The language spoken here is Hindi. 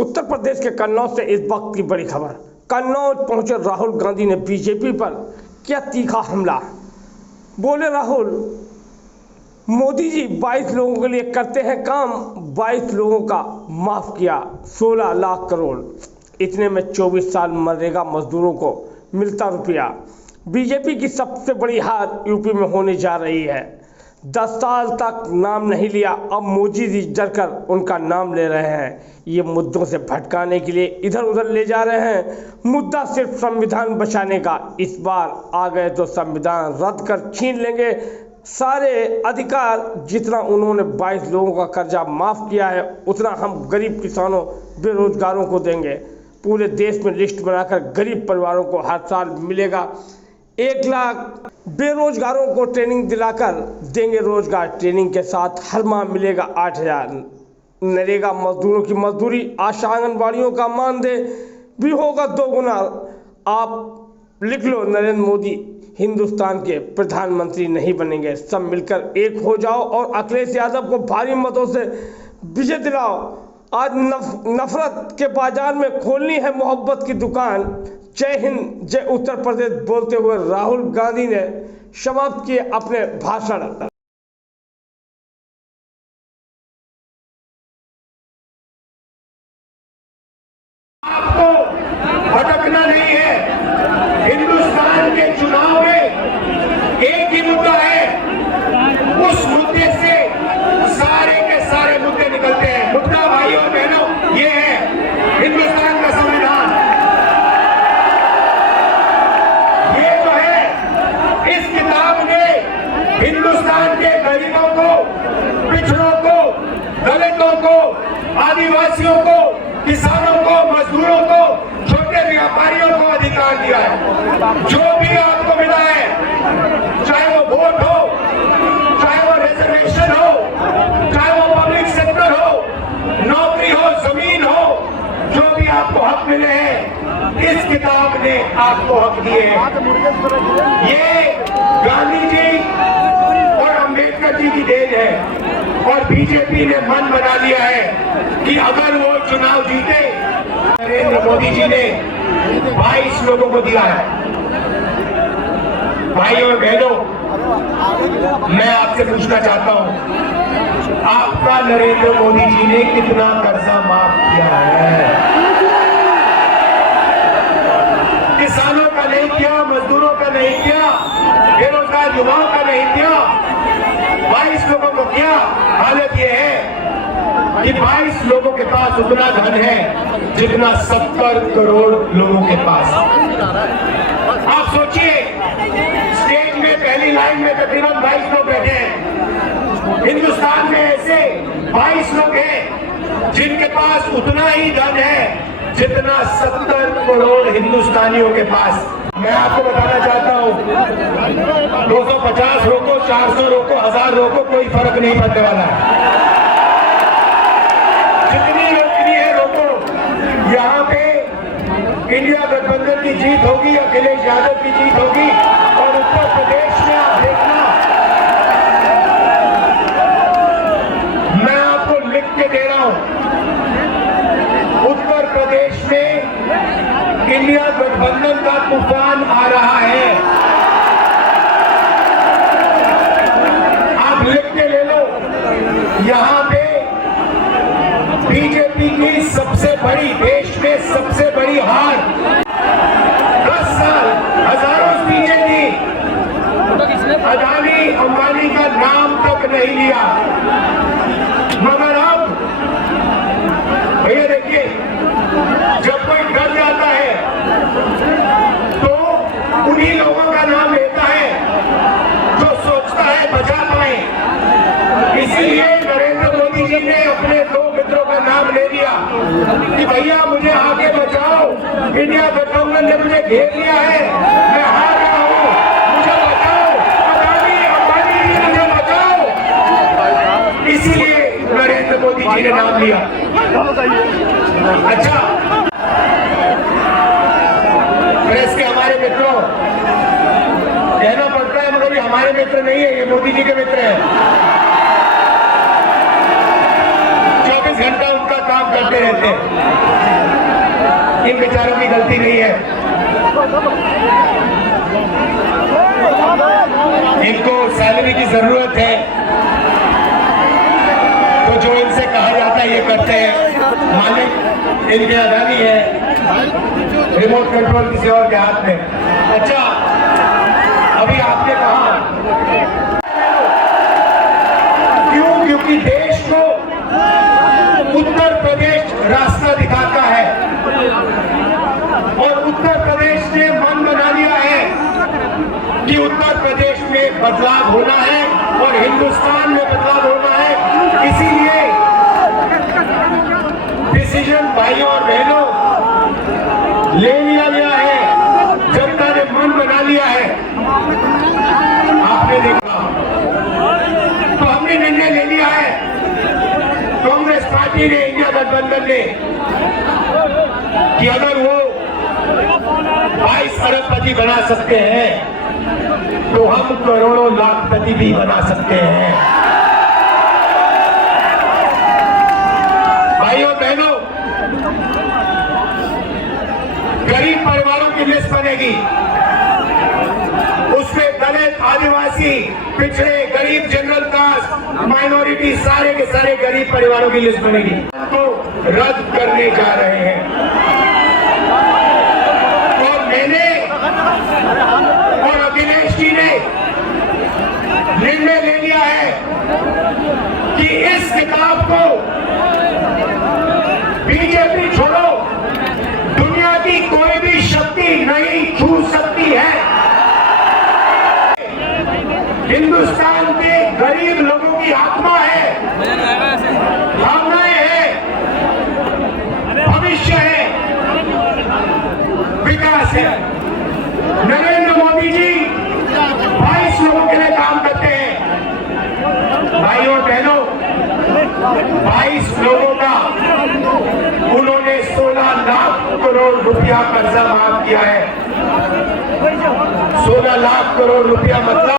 उत्तर प्रदेश के कन्नौज से इस वक्त की बड़ी खबर। कन्नौज पहुंचे राहुल गांधी ने बीजेपी पर किया तीखा हमला। बोले राहुल, मोदी जी 22 लोगों के लिए करते हैं काम, 22 लोगों का माफ किया 16 लाख करोड़। इतने में 24 साल मनरेगा मजदूरों को मिलता रुपया। बीजेपी की सबसे बड़ी हार यूपी में होने जा रही है। 10 साल तक नाम नहीं लिया, अब मोदी जी डरकर उनका नाम ले रहे हैं। ये मुद्दों से भटकाने के लिए इधर उधर ले जा रहे हैं। मुद्दा सिर्फ संविधान बचाने का। इस बार आ गए तो संविधान रद्द कर छीन लेंगे सारे अधिकार। जितना उन्होंने 22 लोगों का कर्जा माफ किया है, उतना हम गरीब किसानों बेरोजगारों को देंगे। पूरे देश में लिस्ट बनाकर गरीब परिवारों को हर साल मिलेगा 1 लाख। बेरोजगारों को ट्रेनिंग दिलाकर देंगे रोजगार। ट्रेनिंग के साथ हर माह मिलेगा 8,000। नरेगा मजदूरों की मजदूरी, आशा आंगनबाड़ियों का मानदेय भी होगा 2 गुना। आप लिख लो, नरेंद्र मोदी हिंदुस्तान के प्रधानमंत्री नहीं बनेंगे। सब मिलकर एक हो जाओ और अखिलेश यादव को भारी मतों से विजय दिलाओ। आज नफरत के बाजार में खोलनी है मोहब्बत की दुकान। जय हिंद, जय उत्तर प्रदेश बोलते हुए राहुल गांधी ने समाप्त किए अपने भाषण। आपको भटकना नहीं है। हिंदुस्तान के चुनाव में एक ही मुद्दा है, उस मुद्दे से सारे के सारे मुद्दे निकलते हैं। मुद्दा भाइयों बहनों ये है हिंदुस्तान का संविधान। ये जो है, इस किताब ने हिंदुस्तान के गरीबों को, पिछड़ों को, दलितों को, आदिवासियों को, किसानों को, मजदूरों को, छोटे व्यापारियों को अधिकार दिया है। जो भी आपको मिला है, चाहे वो वोट हो, चाहे वो रिजर्वेशन हो, चाहे वो पब्लिक सेक्टर हो, नौकरी हो, जमीन हो, जो भी आपको हक मिले हैं, इस किताब ने आपको हक दिए हैं। ये गांधी जी और अंबेडकर जी की देन है। और बीजेपी ने मन बना लिया है कि अगर वो चुनाव जीते, नरेंद्र मोदी जी ने 22 लोगों को दिया है। भाइयों और बहनों, मैं आपसे पूछना चाहता हूं, आपका नरेंद्र मोदी जी ने कितना कर्जा माफ किया है? किसानों का नहीं किया, मजदूरों का नहीं किया, बेरोजगार युवाओं का नहीं किया, 22 लोगों को किया। हालत यह है कि 22 लोगों के पास उतना धन है जितना 70 करोड़ लोगों के पास। आप सोचिए, स्टेज में पहली लाइन में तकरीबन 22 लोग बैठे हैं। हिंदुस्तान में ऐसे 22 लोग हैं जिनके पास उतना ही धन है जितना 70 करोड़ हिंदुस्तानियों के पास। मैं आपको बताना चाहता हूं, 250 रोको, 400 रोको, 1000 रोको, कोई फर्क नहीं पड़ने वाला है। जितनी रोकनी है रोको। यहाँ पे इंडिया गठबंधन की जीत होगी, अखिलेश यादव की जीत होगी। और उत्तर प्रदेश में आप देखना, मैं आपको लिख के दे रहा हूं, उत्तर प्रदेश में इंडिया गठबंधन का तूफान आ रहा है। आप लिख के ले लो। यहां पे बीजेपी की सबसे बड़ी, देश में सबसे बड़ी हार, 10 साल हजारों स्पीचें दी, अदानी अंबानी का नाम तक नहीं लिया। मगर अब भैया देखिए, जब कोई डर जाता है तो उन्हीं लोगों का नाम लेता है जो सोचता है बचा पाए। इसीलिए नरेंद्र मोदी जी ने अपने 2 मित्रों का नाम ले लिया कि भैया मुझे आगे बचाओ, इंडिया गठबंधन ने मुझे घेर लिया है, मैं हार रहा हूं, मुझे बचाओ, अदानी अंबानी जी मुझे बचाओ। इसीलिए नरेंद्र मोदी जी ने नाम लिया। अच्छा, प्रेस के हमारे मित्रों, कहना पड़ता है मगर ये हमारे मित्र नहीं है, ये मोदी जी के मित्र हैं। 24 घंटा उनका काम करते रहते हैं। इन बेचारों की गलती नहीं है। इनको सैलरी की जरूरत है, तो जो इनसे कहा जाता है ये करते हैं। मालिक इनके अदानी है, रिमोट कंट्रोल किसी और के हाथ में। अच्छा, अभी आपने कहा क्यों? क्योंकि देश को उत्तर प्रदेश रास्ता दिखाता है और उत्तर प्रदेश ने मन बना लिया है कि उत्तर प्रदेश में बदलाव होना है और हिंदुस्तान में बदलाव होना है। इसीलिए डिसीजन भाइयों और बहनों ले लिया गया है, जनता ने मन बना लिया है। आपने देखा, तो हमने निर्णय ले लिया है, कांग्रेस पार्टी ने, इंडिया गठबंधन ने, कि अगर वो 22 अरबपति बना सकते हैं तो हम करोड़ों लाखपति भी बना सकते हैं। भाइयों बहनों, गरीब परिवारों की लिस्ट बनेगी, उसमें दलित, आदिवासी, पिछड़े, गरीब, जनरल कास्ट, माइनॉरिटी, सारे के सारे गरीब परिवारों की लिस्ट बनेगी। तो रद्द करने जा रहे हैं और मैंने और अखिलेश जी ने निर्णय ले लिया है कि इस किताब को बीजेपी छोड़ो, दुनिया की कोई भी शक्ति नहीं छू सकती है। हिंदुस्तान के गरीब लोगों की आत्मा है, भावनाएं हैं, भविष्य है, विकास है। नरेंद्र मोदी जी 22 लोगों के लिए काम करते हैं। भाइयों बहनों, 22 लोगों का उन्होंने 16 लाख करोड़ रुपया कर्जा माफ किया है। 16 लाख करोड़ रुपया मतलब